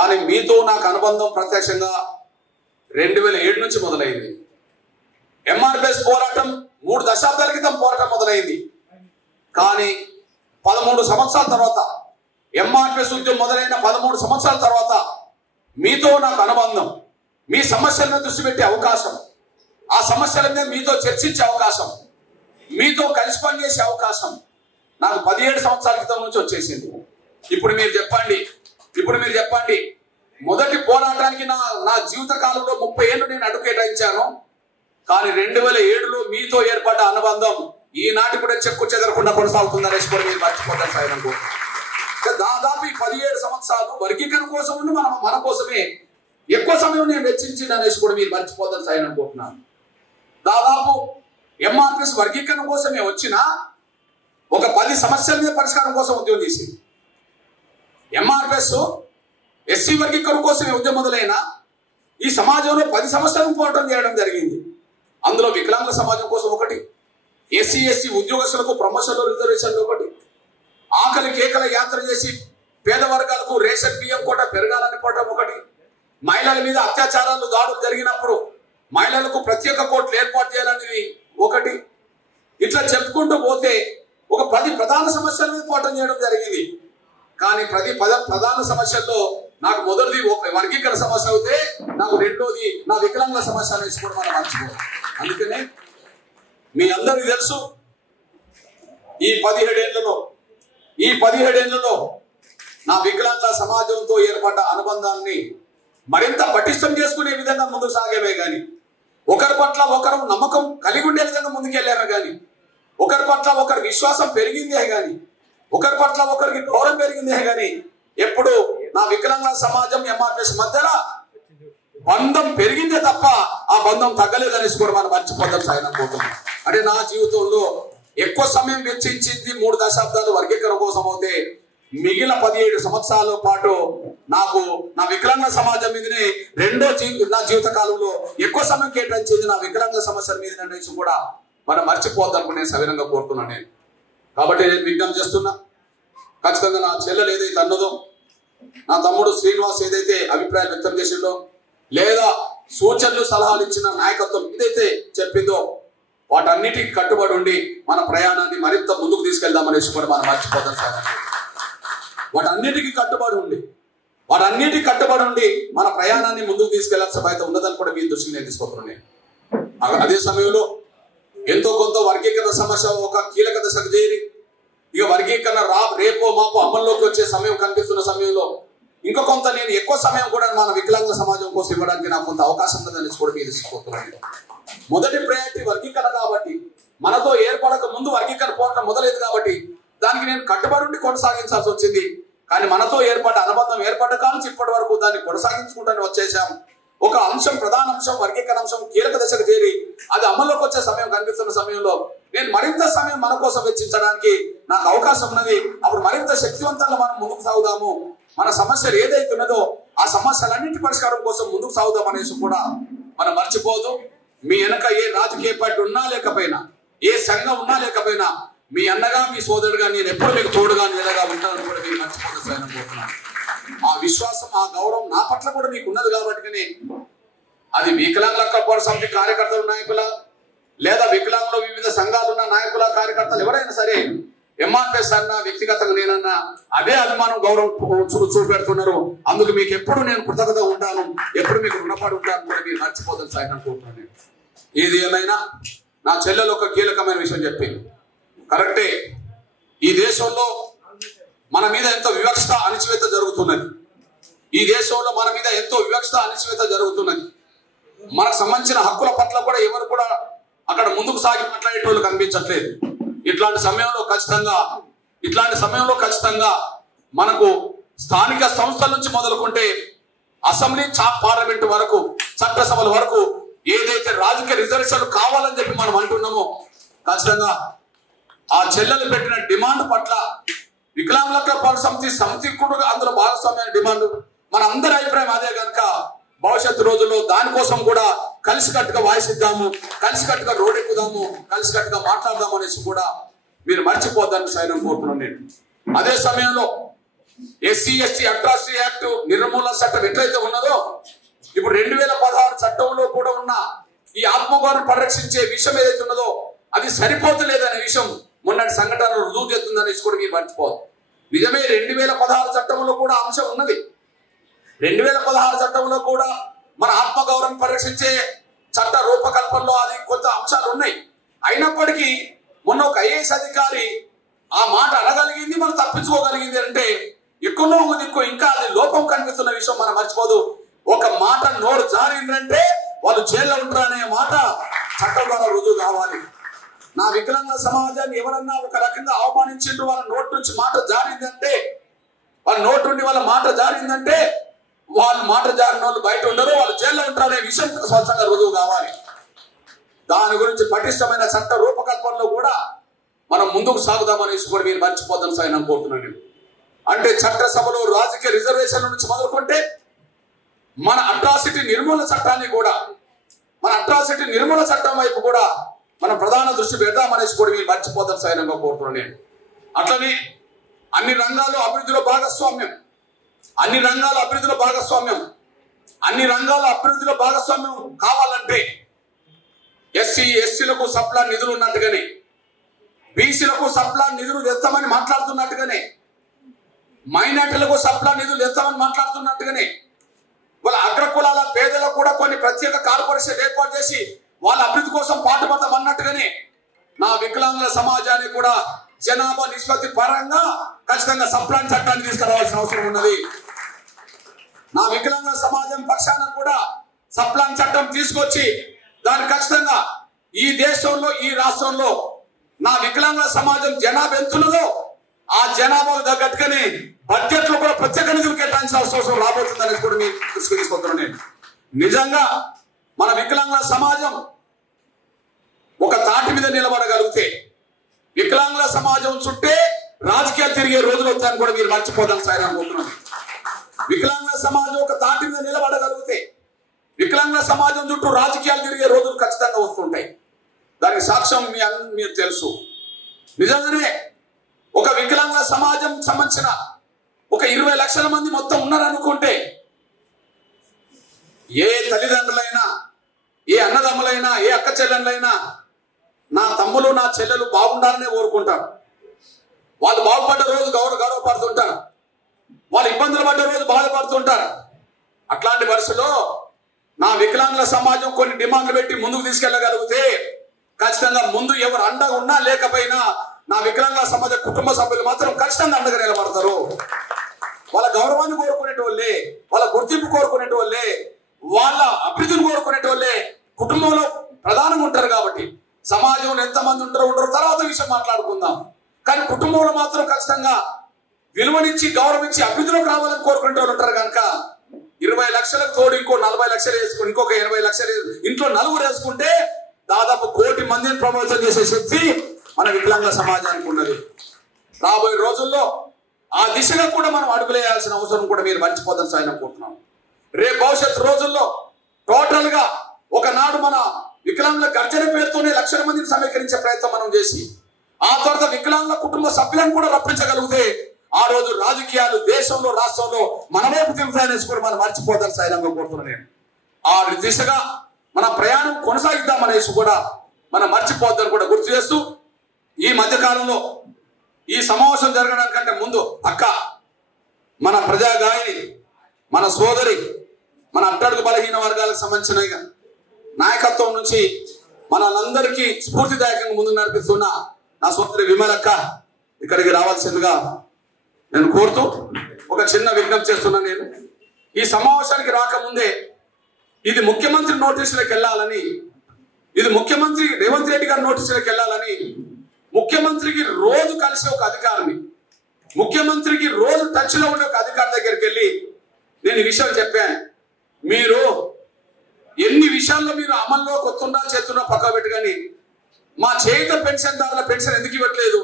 కానీ మీతో నాకు అనుబంధం ప్రత్యక్షంగా 2007 నుంచి మొదలైంది. ఎంఆర్పిఎస్ పోరాటం 3 దశాబ్దాల క్రితం పోరాటం మొదలైంది. కానీ 13 సంవత్సరాల తర్వాత, ఎంఆర్పిఎస్ ఉద్యమం మొదలైన 13 సంవత్సరాల తర్వాత మీతో నాకు అనుబంధం, మీ సమస్యల మీద దృష్టి పెట్టే అవకాశం, ఆ సమస్యల మీద మీతో చర్చించే అవకాశం, మీతో కలిసి పనిచేసే అవకాశం నాకు 17 సంవత్సరాల క్రితం నుంచి వచ్చేసింది. ఇప్పుడు మీరు చెప్పండి, మొదటి పోరాటానికి నా జీవిత కాలంలో 30 ఏళ్ళు నేను అడుగు కేటాయించాను. కానీ 2007లో మీతో ఏర్పడ్డ అనుబంధం ఈనాటి కూడా చెక్కు చెదరకుండా కొనసాగుతుందని మీరు మర్చిపోతారు సార్ అనుకో. దాదాపు ఈ 17 సంవత్సరాలు వర్గీకరణ కోసం ఉండి మన కోసమే ఎక్కువ సమయం నేను వెచ్చించింది అనేసి కూడా మీరు మర్చిపోతారు సార్ అనుకుంటున్నాను. దాదాపు ఎంఆర్పిఎస్ వర్గీకరణ కోసమే వచ్చిన ఒక 10 సమస్యల మీద పరిష్కారం కోసం ఉద్యమం చేసింది. ఎంఆర్పిఎస్ ఎస్సీ వర్గీకరణ కోసమే ఉద్యమం మొదలైన ఈ సమాజంలో 10 సమస్యలను పోరాటం చేయడం జరిగింది. అందులో వికలాంగుల సమాజం కోసం ఒకటి, ఎస్సీ ఎస్టీ ఉద్యోగస్తులకు ప్రమోషన్లు రిజర్వేషన్లు ఒకటి, ఆకలి కేకల యాత్ర చేసి పేద వర్గాలకు రేషన్ బియ్యం కోట పెరగాలని పోవటం ఒకటి, మహిళల మీద అత్యాచారాలు దాడులు జరిగినప్పుడు మహిళలకు ప్రత్యేక కోర్టులు ఏర్పాటు చేయాలనేది ఒకటి. ఇట్లా చెప్పుకుంటూ పోతే ఒక 10 ప్రధాన సమస్యల మీద పోరాటం చేయడం జరిగింది. కానీ 10 ప్రధాన సమస్యల్లో నాకు మొదటిది వర్గీకరణ సమస్య అయితే, నాకు రెండోది నా వికలాంగుల సమస్య అనేసి కూడా మనం మర్చిపోవాలి. అందుకనే మీ అందరికీ తెలుసు, ఈ 17 ఏళ్లలో నా వికలాంగుల సమాజంతో ఏర్పడ్డ అనుబంధాన్ని మరింత పటిష్టం చేసుకునే విధంగా ముందుకు సాగేవే కానీ, ఒకరి పట్ల ఒకరు నమ్మకం కలిగి ఉండే విధంగా ముందుకెళ్ళామే కానీ, ఒకరి పట్ల ఒకరి విశ్వాసం పెరిగిందే కానీ, ఒకరి పట్ల ఒకరికి గౌరవం పెరిగిందే కానీ, ఎప్పుడు నా వికలాంగుల సమాజం ఎంఆర్పిఎస్ మధ్యలో బంధం పెరిగిందే తప్ప ఆ బంధం తగ్గలేదనేసి కూడా మనం మర్చిపోతాం సాయం అనుకుంటున్నాం. అంటే నా జీవితంలో ఎక్కువ సమయం వెచ్చించింది 3 దశాబ్దాలు వర్గీకరణ కోసం అయితే, మిగిలిన 17 సంవత్సరాల పాటు నాకు నా వికలాంగుల సమాజం మీదనే నా జీవిత కాలంలో ఎక్కువ సమయం కేటాయించింది నా వికలాంగుల సమస్యల మీద అనేసి కూడా మనం మర్చిపోద్దాం నేను సవినంగా కోరుతున్నాను నేను. కాబట్టి నేను విజ్ఞప్తి చేస్తున్నా, ఖచ్చితంగా నా చెల్లెలు ఏదైతే అన్నదో, నా తమ్ముడు శ్రీనివాస్ ఏదైతే అభిప్రాయాలు వ్యక్తం చేసిందో, లేదా సూచనలు సలహాలు ఇచ్చిన నాయకత్వం ఏదైతే చెప్పిందో, వాటన్నిటికీ కట్టుబడి ఉండి మన ప్రయాణాన్ని మరింత ముందుకు తీసుకెళ్దామనేసి కూడా మనం మర్చిపోతాం సార్. వాటన్నిటికీ కట్టుబడి ఉండి మన ప్రయాణాన్ని ముందుకు తీసుకెళ్లాల్సిన బాధ్యత ఉన్నదని కూడా మీ దృష్టికి నేను తీసుకుంటున్నాను. అదే సమయంలో ఎంతో కొంత వర్గీకరణ సమస్య ఒక కీలక దశకు చేరి, ఇక వర్గీకరణ రేపో మాపో అమల్లోకి వచ్చే సమయం కనిపిస్తున్న సమయంలో ఇంకా కొంత నేను ఎక్కువ సమయం కూడా మన వికలాంగుల సమాజం కోసం ఇవ్వడానికి నాకు కొంత అవకాశం ఉందని కూడా మీరు తీసుకుంటున్నాను. మొదటి ప్రయారిటీ వర్గీకరణ కాబట్టి, మనతో ఏర్పడక ముందు వర్గీకరణ పోరాటం మొదలైంది కాబట్టి దానికి నేను కట్టుబడి ఉండి కొనసాగించాల్సి వచ్చింది. కానీ మనతో ఏర్పడ్డ అనుబంధం ఏర్పడ్డ కాలం ఇప్పటి వరకు దాన్ని కొనసాగించుకుంటూనే వచ్చేసాం. ఒక అంశం, ప్రధాన అంశం, వర్గీకరణ అంశం కీలక దశకు చేరి అది అమల్లోకి వచ్చే సమయం కనిపిస్తున్న సమయంలో నేను మరింత సమయం మన కోసం వెచ్చించడానికి నాకు అవకాశం ఉన్నది. అప్పుడు మరింత శక్తివంతంగా మనం ముందుకు సాగుదాము. మన సమస్యలు ఏదైతే ఉన్నదో ఆ సమస్యలన్నింటి పరిష్కారం కోసం ముందుకు సాగుదాం అనేసి కూడా మనం మర్చిపోదు. మీ వెనక ఏ రాజకీయ పార్టీ ఉన్నా లేకపోయినా, ఏ సంఘం ఉన్నా లేకపోయినా, మీ అన్నగా మీ సోదరుడుగా నేను ఎప్పుడు మీకు తోడుగా నీడగా ఉంటానని కూడా మీరు మర్చిపోతున్నాను. ఆ విశ్వాసం, ఆ గౌరవం నా పట్ల కూడా మీకు ఉన్నది కాబట్టి అది వికలాంగుల పోరాట సమితి కార్యకర్తలు నాయకుల, లేదా వికలాంగుల వివిధ సంఘాలున్న నాయకుల కార్యకర్తలు ఎవరైనా సరే, ఎంఆర్పిఎస్ అన్న వ్యక్తిగతంగా నేనన్నా అదే అభిమానం గౌరవం చూపెడుతున్నారు. అందుకు మీకు ఎప్పుడు నేను కృతజ్ఞత ఉంటాను, ఎప్పుడు మీకు రుణపడి ఉంటాను కూడా మీరు మర్చిపోతాను సార్ అనుకుంటున్నాను. ఏది ఏమైనా నా చెల్లెలు ఒక కీలకమైన విషయం చెప్పింది, కరెక్టే. ఈ దేశంలో మన మీద ఎంతో వివక్ష అణచివేత జరుగుతున్నది. ఈ దేశంలో మన మీద ఎంతో వివక్ష అణచివేత జరుగుతున్నది. మనకు సంబంధించిన హక్కుల పట్ల కూడా ఎవరు కూడా అక్కడ ముందుకు సాగి మాట్లాడేటోళ్ళు కనిపించట్లేదు. ఇట్లాంటి సమయంలో ఖచ్చితంగా మనకు స్థానిక సంస్థల నుంచి మొదలుకుంటే అసెంబ్లీ, పార్లమెంట్ వరకు, చట్టసభల వరకు ఏదైతే రాజకీయ రిజర్వేషన్లు కావాలని చెప్పి మనం అంటున్నామో, ఖచ్చితంగా ఆ చెల్లెలు పెట్టిన డిమాండ్ పట్ల వికలాంగుల పోరాట సమితి కూడా అందులో భాగస్వామ్యమైన డిమాండ్ మన అందరి అభిప్రాయం అదే కనుక భవిష్యత్తు రోజుల్లో దానికోసం కూడా కలిసికట్టుగా వాయిసిద్దాము, కలిసికట్టుగా రోడ్డెక్కుదాము, కలిసికట్టుగా మాట్లాడదాము అనేసి కూడా మీరు మర్చిపోద్దని సైనం కోరుతున్నాను నేను. అదే సమయంలో ఎస్సీ ఎస్టీ అట్రాసిటీ యాక్ట్ నిర్మూలన చట్టం ఎట్లయితే ఉన్నదో ఇప్పుడు 2016 చట్టంలో కూడా ఉన్న ఈ ఆత్మగౌరవం పరిరక్షించే విషయం ఏదైతే ఉన్నదో అది సరిపోతలేదనే విషయం మొన్నటి సంఘటనలు రుజువు చేస్తుందనేసి కూడా మీరు మర్చిపోదు. నిజమే 2016 చట్టంలో కూడా అంశం ఉన్నది. 2016 చట్టంలో కూడా మన ఆత్మగౌరవం పరిరక్షించే చట్ట రూపకల్పనలో అది కొంత అంశాలు ఉన్నాయి. అయినప్పటికీ మొన్న ఒక ఐఏఎస్ అధికారి ఆ మాట అనగలిగింది, మనం తప్పించుకోగలిగింది అంటే ఎక్కువ దిక్కు ఇంకా అది లోపం కనిపిస్తున్న విషయం మనం మర్చిపోదు. ఒక మాట నోరు జారిందంటే వాళ్ళు జైల్లో ఉంటారనే మాట చట్టం ద్వారా రుజువు కావాలి. నా వికలాంగ సమాజాన్ని ఎవరన్నా ఒక రకంగా అవమానించిండ్రు, వాళ్ళ నోటి నుంచి మాట జారిందంటే, వాళ్ళ నోటి నుండి వాళ్ళ మాట జారిందంటే వాళ్ళు మాట జారిన వాళ్ళు బయట ఉండరు, వాళ్ళు జైల్లో ఉంటారనే విషయం స్వచ్ఛంగా రుజువు కావాలి. దాని గురించి పటిష్టమైన చట్ట రూపకల్పనలో కూడా మనం ముందుకు సాగుదామనేసి కూడా మీరు మర్చిపోతాను సార్ నేను కోరుతున్నాను. నేను అంటే చట్టసభలో రాజకీయ రిజర్వేషన్ల నుంచి మొదలుకుంటే మన అట్రాసిటీ నిర్మూలన చట్టాన్ని కూడా, మన అట్రాసిటీ నిర్మూలన చట్టం వైపు కూడా మనం ప్రధాన దృష్టి పెడదామనేసి కూడా మీరు మర్చిపోతాను సార్ నేను కోరుతున్నాను. నేను అట్లనే అన్ని రంగాల్లో అభివృద్ధిలో భాగస్వామ్యం, అన్ని రంగాల అభివృద్ధిలో భాగస్వామ్యం, అన్ని రంగాల అభివృద్ధిలో భాగస్వామ్యం కావాలంటే ఎస్సీ ఎస్టీలకు సప్లా నిధులు ఉన్నట్టుగానే, బీసీలకు సప్లా నిధులు తెస్తామని మాట్లాడుతున్నట్టుగానే, మైనార్టీలకు సప్లా నిధులు తెస్తామని మాట్లాడుతున్నట్టుగానే, వాళ్ళ అగ్రకులాల పేదలకు కూడా కొన్ని ప్రత్యేక కార్పొరేషన్ ఏర్పాటు చేసి వాళ్ళ అభివృద్ధి కోసం పాటుపడతాం అన్నట్టుగానే నా వికలాంగుల సమాజానికి కూడా జనాభా నిష్పత్తి పరంగా ఖచ్చితంగా సప్లాన్ చట్టాన్ని తీసుకురావాల్సిన అవసరం ఉన్నది. నా వికలాంగుల సమాజం పక్షాన కూడా సప్లాన్ చట్టం తీసుకొచ్చి దాన్ని ఖచ్చితంగా ఈ దేశంలో ఈ రాష్ట్రంలో నా వికలాంగుల సమాజం జనాభా ఎంతున్నదో ఆ జనాభాకు తగ్గట్టుగానే బడ్జెట్ లో కూడా ప్రత్యేక నిధులు కేటాయించాల్సిన అవసరం రాబోతుందని కూడా మీరు దృష్టికి తీసుకొస్తున్నాను. నేను నిజంగా మన వికలాంగుల సమాజం ఒక తాటి మీద నిలబడగలిగితే, వికలాంగుల సమాజం చుట్టే రాజకీయాలు తిరిగే రోజులు వస్తాయని కూడా మీరు మర్చిపోదాం సార్ అనుకుంటున్నాను. వికలాంగుల సమాజం ఒక తాటి మీద నిలబడగలిగితే, వికలాంగుల సమాజం చుట్టూ రాజకీయాలు తిరిగే రోజులు ఖచ్చితంగా వస్తుంటాయి. దానికి సాక్ష్యం మీరు తెలుసు. నిజంగానే ఒక వికలాంగుల సమాజం సంబంధించిన ఒక 20 లక్షల మంది మొత్తం ఉన్నారనుకుంటే, ఏ తల్లిదండ్రులైనా, ఏ అన్నదమ్ములైనా, ఏ అక్క చెల్లెళ్ళైనా నా తమ్ములు నా చెల్లెలు బాగుండాలనే కోరుకుంటారు. వాళ్ళు బాగుపడ్డ రోజు గౌరవపడుతుంటారు, వాళ్ళు ఇబ్బందులు పడ్డ రోజు బాధపడుతుంటారు. అట్లాంటి పరిస్థితుల్లో నా వికలాంగుల సమాజం కొన్ని డిమాండ్లు పెట్టి ముందుకు తీసుకెళ్లగలిగితే ఖచ్చితంగా ముందు ఎవరు అండగా ఉన్నా లేకపోయినా నా వికలాంగుల సమాజ కుటుంబ సభ్యులు మాత్రం ఖచ్చితంగా అండగా నిలబడతారు. వాళ్ళ గౌరవాన్ని కోరుకునేటోళ్ళే, వాళ్ళ గుర్తింపు కోరుకునేటోళ్ళే, వాళ్ళ అభివృద్ధిని కోరుకునేటోళ్ళే కుటుంబంలో ప్రధానంగా ఉంటారు. కాబట్టి సమాజంలో ఎంతమంది ఉండరో తర్వాత విషయం మాట్లాడుకుందాం. కానీ కుటుంబంలో మాత్రం ఖచ్చితంగా విలువనిచ్చి గౌరవించి అభివృద్ధిలోకి రావాలని కోరుకునే వాళ్ళు ఉంటారు. కనుక 20 లక్షలకు తోడు ఇంకో 40 లక్షలు వేసుకుని, ఇంకొక 80 లక్షలు ఇంట్లో నలుగురు వేసుకుంటే దాదాపు 1 కోటి మందిని ప్రభావితం చేసే శక్తి మన వికలాంగుల సమాజానికి ఉన్నది. రాబోయే రోజుల్లో ఆ దిశగా కూడా మనం అడుగులేయాల్సిన అవసరం కూడా మీరు మర్చిపోదని సాయం అనుకుంటున్నాం. రేపు భవిష్యత్తు రోజుల్లో టోటల్ గా ఒకనాడు మన వికలాంగుల గర్జన పేరుతోనే లక్షల మందిని సమీకరించే ప్రయత్నం మనం చేసి ఆ తర్వాత వికలాంగుల కుటుంబ సభ్యులను కూడా రప్పించగలిగితే ఆ రోజు రాజకీయాలు దేశంలో రాష్ట్రంలో మన వైపు తిరుగుతాయనేసి కూడా మనం మర్చిపోతారు సాయంగా కోరుతున్నాను. నేను ఆ దిశగా మన ప్రయాణం కొనసాగిద్దామనేసి కూడా మనం మర్చిపోద్దని కూడా గుర్తు చేస్తూ, ఈ మధ్యకాలంలో ఈ సమావేశం జరగడానికంటే ముందు అక్క మన ప్రజాగాయని, మన సోదరి, మన అట్టడుగు బలహీన వర్గాలకు సంబంధించిన నాయకత్వం నుంచి మనందరికీ స్ఫూర్తిదాయకంగా ముందు నడిపిస్తున్న నా సోదరి విమలక్క ఇక్కడికి రావాల్సిందిగా నేను కోరుతూ ఒక చిన్న విజ్ఞప్తి చేస్తున్నాను. నేను ఈ సమావేశానికి రాకముందే ఇది ముఖ్యమంత్రి నోటీసులకు వెళ్ళాలని, ఇది ముఖ్యమంత్రి రేవంత్ రెడ్డి గారి నోటీసులకు వెళ్ళాలని, ముఖ్యమంత్రికి రోజు కలిసి ఒక అధికారిని, ముఖ్యమంత్రికి రోజు టచ్ లో ఉండే ఒక అధికారి దగ్గరికి వెళ్ళి నేను ఈ విషయం చెప్పాను. మీరు ఎన్ని విషయాల్లో మీరు అమల్లో కొత్తున్నా చేతున్నా పక్క పెట్టి, కానీ మా చేయుత పెన్షన్దారుల పెన్షన్ ఎందుకు ఇవ్వట్లేదు,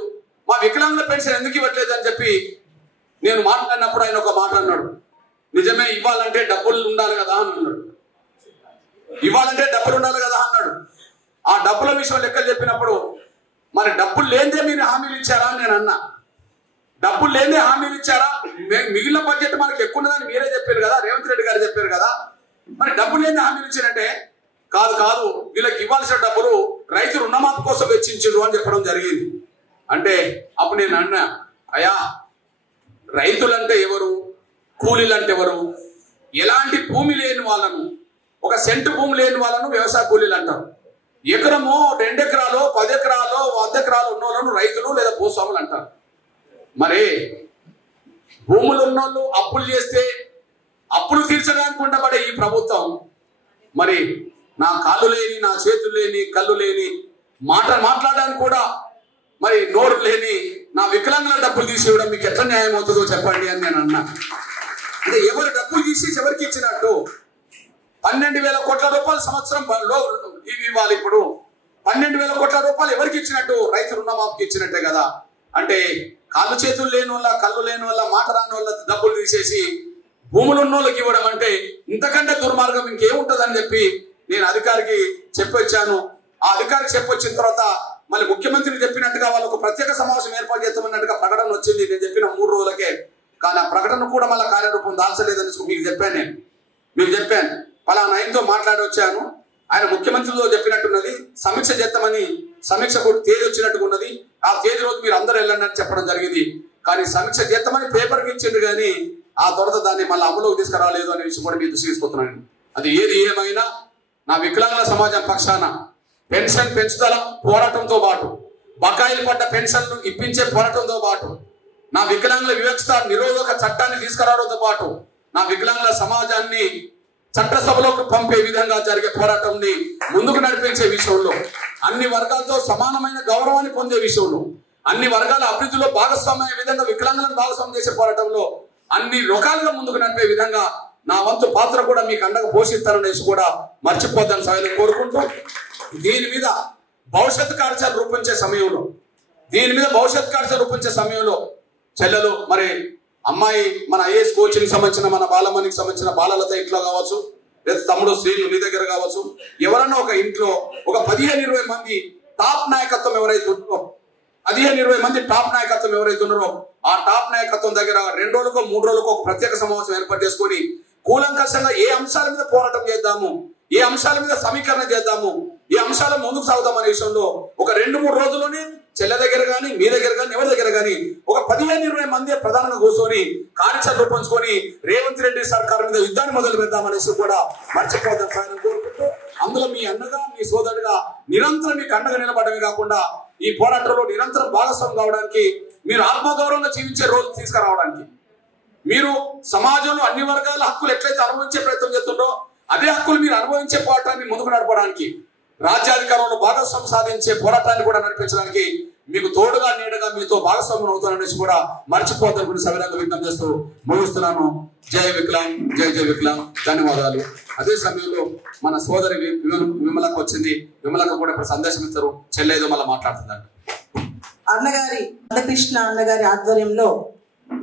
మా వికలాంగుల పెన్షన్ ఎందుకు ఇవ్వట్లేదు అని చెప్పి నేను మాట్లాడినప్పుడు ఆయన ఒక మాట అన్నాడు. నిజమే, ఇవ్వాలంటే డబ్బులు ఉండాలి కదా అన్నాడు. ఇవ్వాలంటే డబ్బులు ఉండాలి కదా అన్నాడు. ఆ డబ్బుల విషయం లెక్కలు చెప్పినప్పుడు మరి డబ్బులు లేదే మీరు హామీలు ఇచ్చారా అని నేను అన్నా. డబ్బులు లేదే హామీలు ఇచ్చారా, మిగిలిన బడ్జెట్ మనకి ఎక్కువ ఉన్నదని మీరే చెప్పారు కదా, రేవంత్ రెడ్డి గారు చెప్పారు కదా, మరి డబ్బులు ఏంది హామీలు ఇచ్చారంటే కాదు వీళ్ళకి ఇవ్వాల్సిన డబ్బులు రైతు రుణమాఫీ కోసం వెచ్చించారు అని చెప్పడం జరిగింది. అంటే అప్పుడు నేను అన్నా, అయ్యా రైతులంటే ఎవరు, కూలీలంటే ఎవరు? ఎలాంటి భూమి లేని వాళ్ళను, ఒక సెంటు భూమి లేని వాళ్ళను వ్యవసాయ కూలీలు అంటారు. ఎకరమో 2 ఎకరాలు 10 ఎకరాలు 100 ఎకరాలు ఉన్న వాళ్ళను రైతులు లేదా భూస్వాములు అంటారు. మరి భూములు ఉన్నోళ్ళు అప్పులు చేస్తే అప్పులు తీర్చడానికి ఉండబడే ఈ ప్రభుత్వం మరి నా కాళ్ళు లేని, నా చేతులు లేని, కళ్ళు లేని, మాట్లాడడానికి కూడా మరి నోరు లేని నా వికలాంగుల డబ్బులు తీసేయడం మీకు ఎట్లా న్యాయం అవుతుందో చెప్పండి అని నేను అన్నా. అంటే ఎవరు డబ్బులు తీసి ఎవరికి ఇచ్చినట్టు? 12,000 కోట్ల రూపాయలు సంవత్సరంలో ఇవ్వాలి. ఇప్పుడు 12,000 కోట్ల రూపాయలు ఎవరికి ఇచ్చినట్టు? రైతు రుణమాఫీకి ఇచ్చినట్టే కదా. అంటే కాళ్ళు చేతులు లేని వాళ్ళ, కళ్ళు లేని వాళ్ళ, మాట రాని వాళ్ళ డబ్బులు తీసేసి భూములు ఉన్న వాళ్ళకి ఇవ్వడం అంటే ఇంతకంటే దుర్మార్గం ఇంకేముంటదని చెప్పి నేను అధికారికి చెప్పొచ్చాను. ఆ అధికారికి చెప్పొచ్చిన తర్వాత మళ్ళీ ముఖ్యమంత్రి చెప్పినట్టుగా వాళ్ళకు ప్రత్యేక సమావేశం ఏర్పాటు చేస్తామన్నట్టుగా ప్రకటన వచ్చింది. నేను చెప్పిన 3 రోజులకే. కానీ ఆ ప్రకటన కూడా మళ్ళీ కార్యరూపం దాల్చలేదని మీకు చెప్పాను. పలానా ఆయనతో మాట్లాడి వచ్చాను, ఆయన ముఖ్యమంత్రితో చెప్పినట్టున్నది, సమీక్ష చేద్దామని సమీక్ష కూడా తేదీ వచ్చినట్టుగా ఉన్నది, ఆ తేదీ రోజు మీరు అందరూ వెళ్ళండి అని చెప్పడం జరిగింది. కానీ సమీక్ష చేద్దామని పేపర్కి ఇచ్చిండు, కానీ ఆ తర్వాత దాన్ని మళ్ళీ అమలులోకి తీసుకురాలేదు అనే విషయం కూడా మీరు దృష్టి తీసుకొస్తున్నాను. అది ఏది ఏమైనా నా వికలాంగుల సమాజం పక్షాన పెన్షన్ పెంచుదల పోరాటంతో పాటు, బకాయిలు పడ్డ పెన్షన్లు ఇప్పించే పోరాటంతో పాటు, నా వికలాంగుల వివక్షత నిరోధక చట్టాన్ని తీసుకురావడంతో పాటు, నా వికలాంగుల సమాజాన్ని చట్టసభలోకి పంపే విధంగా జరిగే పోరాటంని ముందుకు నడిపించే విషయంలో, అన్ని వర్గాలతో సమానమైన గౌరవాన్ని పొందే విషయంలో, అన్ని వర్గాల అభివృద్ధిలో భాగస్వామ్య విధంగా వికలాంగులను భాగస్వామ్యం చేసే పోరాటంలో అన్ని రకాలుగా ముందుకు నడిపే విధంగా నా వంతు పాత్ర కూడా మీకు అండగా పోషిస్తారనేసి కూడా మర్చిపోద్దని సభలో కోరుకుంటూ, దీని మీద భవిష్యత్ కార్యాచరణ రూపొందించే సమయంలో చెల్లెలు మరి అమ్మాయి మన ఐఏఎస్ కోచింగ్ సంబంధించిన, మన బాలమణికి సంబంధించిన బాలలత ఇంట్లో కావచ్చు, లేదా తమ్ముడు శ్రీను నీ దగ్గర కావచ్చు, ఎవరన్నా ఒక ఇంట్లో ఒక 15-20 మంది టాప్ నాయకత్వం ఎవరైతే ఉన్నారో, 15-20 మంది టాప్ నాయకత్వం ఎవరైతే ఉన్నారో, ఆ టాప్ నాయకత్వం దగ్గర 2 రోజులకో 3 రోజులకో ఒక ప్రత్యేక సమావేశం ఏర్పాటు చేసుకొని కూలంకషంగా ఏ అంశాల మీద పోరాటం చేద్దాము, ఏ అంశాల మీద సమీకరణ చేద్దాము, ఏ అంశాల ముందుకు సాగుదాం అనే విషయంలో ఒక 2-3 రోజుల్లోనే చెల్లె దగ్గర కానీ, మీ దగ్గర కానీ, ఎవరి దగ్గర కానీ ఒక 15-20 మంది ప్రధానంగా కూర్చొని కార్యాచరణ రూపొంచుకొని రేవంత్ రెడ్డి సర్కార్ మీద యుద్ధాన్ని మొదలు పెడదామనేసి కూడా మర్చిపోద్దాం కోరుకుంటూ, అందులో మీ అన్నగా, మీ సోదరుడిగా నిరంతరం మీకు అండగా నిలబడమే కాకుండా ఈ పోరాటంలో నిరంతరం భాగస్వామ్యం కావడానికి, మీరు ఆత్మగౌరవంగా జీవించే రోజు తీసుకురావడానికి, మీరు సమాజంలో అన్ని వర్గాల హక్కులు ఎట్లయితే అనుభవించే ప్రయత్నం చేస్తుండో అదే హక్కులు మీరు అనుభవించే పోరాటాన్ని ముందుకు నడపడానికి, రాజ్యాధికారంలో భాగస్వామ్యం సాధించే పోరాటాన్ని కూడా నడిపించడానికి మీకు తోడుగా నీడగా మీతో భాగస్వామ్యం అవుతాననేసి కూడా మర్చిపోతాను సవిరంగా విజ్ఞప్తి చేస్తూ ముగిస్తున్నాను. జై వికలాంగ్, జై జై వికలాంగ్. ధన్యవాదాలు. అదే సమయంలో మన సోదరి విమలకు వచ్చింది. విమలకు కూడా ఇప్పుడు సందేశం ఇస్తారు. చెల్లేదో మళ్ళీ మాట్లాడుతుందంట. అన్నగారి కృష్ణ అన్నగారి ఆధ్వర్యంలో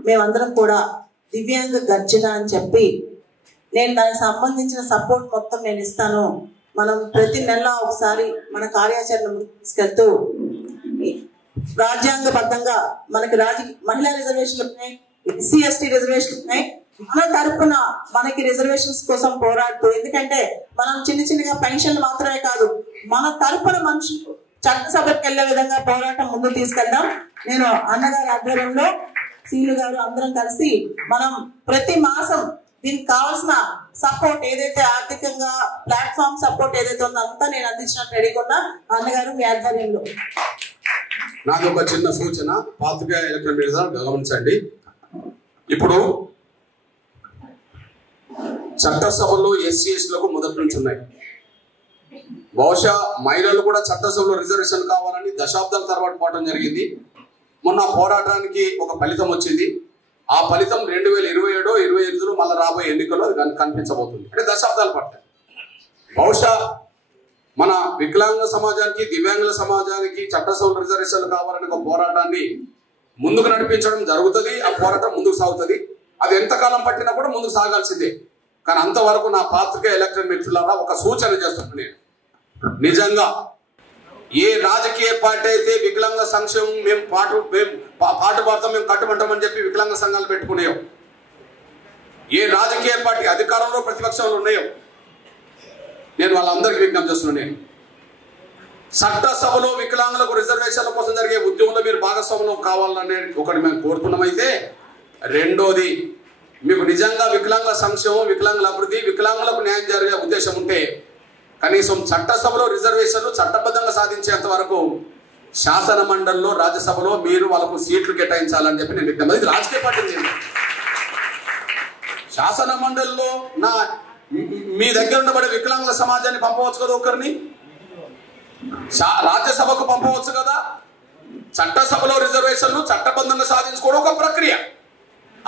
మేమందరం కూడా దివ్యాంగ గర్జన అని చెప్పి, నేను దానికి సంబంధించిన సపోర్ట్ మొత్తం నేను ఇస్తాను, మనం ప్రతి నెల ఒకసారి మన కార్యాచరణ తీసుకెళ్తూ రాజ్యాంగబద్ధంగా మనకి మహిళా రిజర్వేషన్లు ఉన్నాయి, ఎస్సీ ఎస్టీ రిజర్వేషన్లు ఉన్నాయి, మన తరపున మనకి రిజర్వేషన్స్ కోసం పోరాడుతూ, ఎందుకంటే మనం చిన్నగా పెన్షన్లు మాత్రమే కాదు, మన తరపున మనుషులు చట్టసభకు వెళ్లే విధంగా పోరాటం ముందుకు తీసుకెళ్దాం. నేను అన్నగారి ఆధ్వర్యంలో సీను గారు అందరం కలిసి మనం ప్రతి మాసం దీనికి కావాల్సిన సపోర్ట్ ఏదైతే ఆర్థికంగా ప్లాట్ఫామ్ సపోర్ట్ ఏదైతే ఉందో అంతా నేను అందించినట్టు రెడీగా ఉన్నా. అన్నగారు మీ ఆధ్వర్యంలో. నాది ఒక చిన్న సూచన, పాత్రికేయ ఎలక్ట్రానిక్ గమనించండి. ఇప్పుడు చట్టసభలో ఎస్సీ ఎస్టీలకు మొదటి నుంచి ఉన్నాయి. బహుశా మహిళలు కూడా చట్టసభలో రిజర్వేషన్ కావాలని దశాబ్దాల తర్వాత పోవడం జరిగింది. మొన్న పోరాటానికి ఒక ఫలితం వచ్చింది. ఆ ఫలితం 2027-28లో మళ్ళీ రాబోయే ఎన్నికల్లో అది కనిపించబోతుంది. అంటే దశాబ్దాలు పడతాయి. బహుశా మన వికలాంగ సమాజానికి, దివ్యాంగుల సమాజానికి చట్టసభలో రిజర్వేషన్లు కావాలని ఒక పోరాటాన్ని ముందుకు నడిపించడం జరుగుతుంది. ఆ పోరాటం ముందుకు సాగుతుంది. అది ఎంతకాలం పట్టినా కూడా ముందుకు సాగాల్సిందే. కానీ అంతవరకు నా పాత్రికేయ ఎలక్ట్రానిక్ మిత్రులారా ఒక సూచన చేస్తున్నాను. నేను నిజంగా ఏ రాజకీయ పార్టీ అయితే వికలాంగ వికలాంగుల సంక్షేమం మేము పాటుపడతాం, మేము కట్టుబడతామని చెప్పి వికలాంగ సంఘాలు పెట్టుకునేయో, ఏ రాజకీయ పార్టీ అధికారంలో ప్రతిపక్షంలో ఉన్నాయో నేను వాళ్ళందరికీ విజ్ఞప్తి చేస్తున్నాను. నేను చట్టసభలో వికలాంగులకు రిజర్వేషన్ల కోసం జరిగే ఉద్యమంలో మీరు భాగస్వాములు కావాలనే ఒకటి మేము కోరుకున్నామైతే, రెండోది మీకు నిజంగా వికలాంగుల సంక్షేమం, వికలాంగుల అభివృద్ధి, వికలాంగులకు న్యాయం జరిగే ఉద్దేశం ఉంటే కనీసం చట్టసభలో రిజర్వేషన్లు చట్టబద్ధంగా సాధించేంత వరకు శాసన మండలిలో, రాజ్యసభలో మీరు వాళ్ళకు సీట్లు కేటాయించాలని చెప్పి నేను విజ్ఞప్తి. ఇది రాజకీయ పార్టీ. శాసన మండలిలో మీ దగ్గర ఉండబడే వికలాంగుల సమాజాన్ని పంపవచ్చు కదా, ఒకరిని రాజ్యసభకు పంపవచ్చు కదా. చట్టసభలో రిజర్వేషన్లు చట్టబద్ధంగా సాధించుకోవడం ఒక ప్రక్రియ.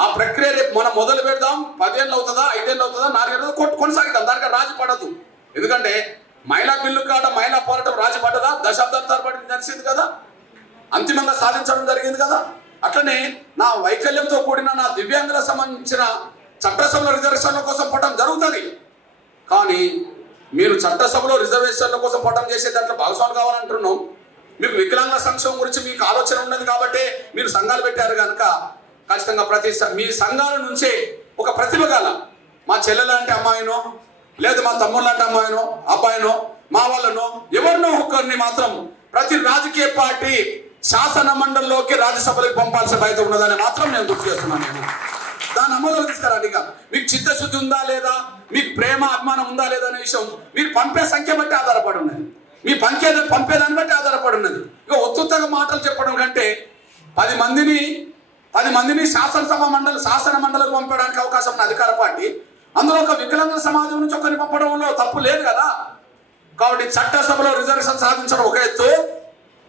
ఆ ప్రక్రియ రేపు మనం మొదలు పెడదాం. 10 ఏళ్ళు అవుతుందా, 5 ఏళ్ళు అవుతుందా, 4 ఏళ్ళు కొనసాగిద్దాం. దానికి రాజీ పడద్దు. ఎందుకంటే మహిళా బిల్లు కాడ మహిళా పోరాటం రాజీ పడ్డదా? దశాబ్దాల తరబడి నడిచింది కదా, అంతిమంగా సాధించడం జరిగింది కదా. అట్లనే నా వైకల్యంతో కూడిన నా దివ్యాంగులకు సంబంధించిన చట్టసభలో రిజర్వేషన్ల కోసం పోవడం జరుగుతుంది. కానీ మీరు చట్టసభలో రిజర్వేషన్ల కోసం పోవడం చేసే దాంట్లో భాగస్వామి కావాలంటున్నాం. మీకు వికలాంగుల సంక్షేమం గురించి మీకు ఆలోచన ఉన్నది కాబట్టి మీరు సంఘాలు పెట్టారు కనుక ఖచ్చితంగా మీ సంఘాల నుంచే ఒక ప్రతిభ గల మా చెల్లెలాంటి అమ్మాయినో, లేదు మా తమ్ముడు లాంటి అమ్మాయినో, అబ్బాయినో, మా వాళ్ళనో, ఎవరినో ఒకరిని మాత్రం ప్రతి రాజకీయ పార్టీ శాసన మండలిలోకి, రాజ్యసభలోకి పంపాల్సిన బాధ్యత ఉన్నదని మాత్రం నేను గుర్తు చేస్తున్నాను. నేను దాని అమలు తీసుకురండి. ఇక మీకు చిత్తశుద్ధి ఉందా లేదా, మీకు ప్రేమ అభిమానం ఉందా లేదా అనే విషయం మీరు పంపే సంఖ్య బట్టి ఆధారపడి ఉన్నది, మీ పంపేదాన్ని బట్టి ఆధారపడి ఉన్నది. ఇక ఒత్తుగా మాటలు చెప్పడం కంటే 10 మందిని శాసన మండలికి పంపడానికి అవకాశం ఉన్న అధికార పార్టీ అందులో ఒక వికలాంగ సమాజం నుంచి ఒకరిని పంపడంలో తప్పు లేదు కదా. కాబట్టి చట్టసభలో రిజర్వేషన్ సాధించడం ఒక ఎత్తు,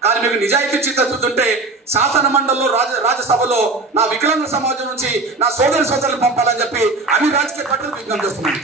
కానీ మీకు నిజాయితీ చిత్తశుద్ధి ఉంటే శాసన మండలిలో, రాజ్యసభలో నా వికలాంగ సమాజం నుంచి నా సోదరులు పంపాలని చెప్పి అన్ని రాజకీయ పార్టీలు విజ్ఞప్తి చేస్తున్నాను.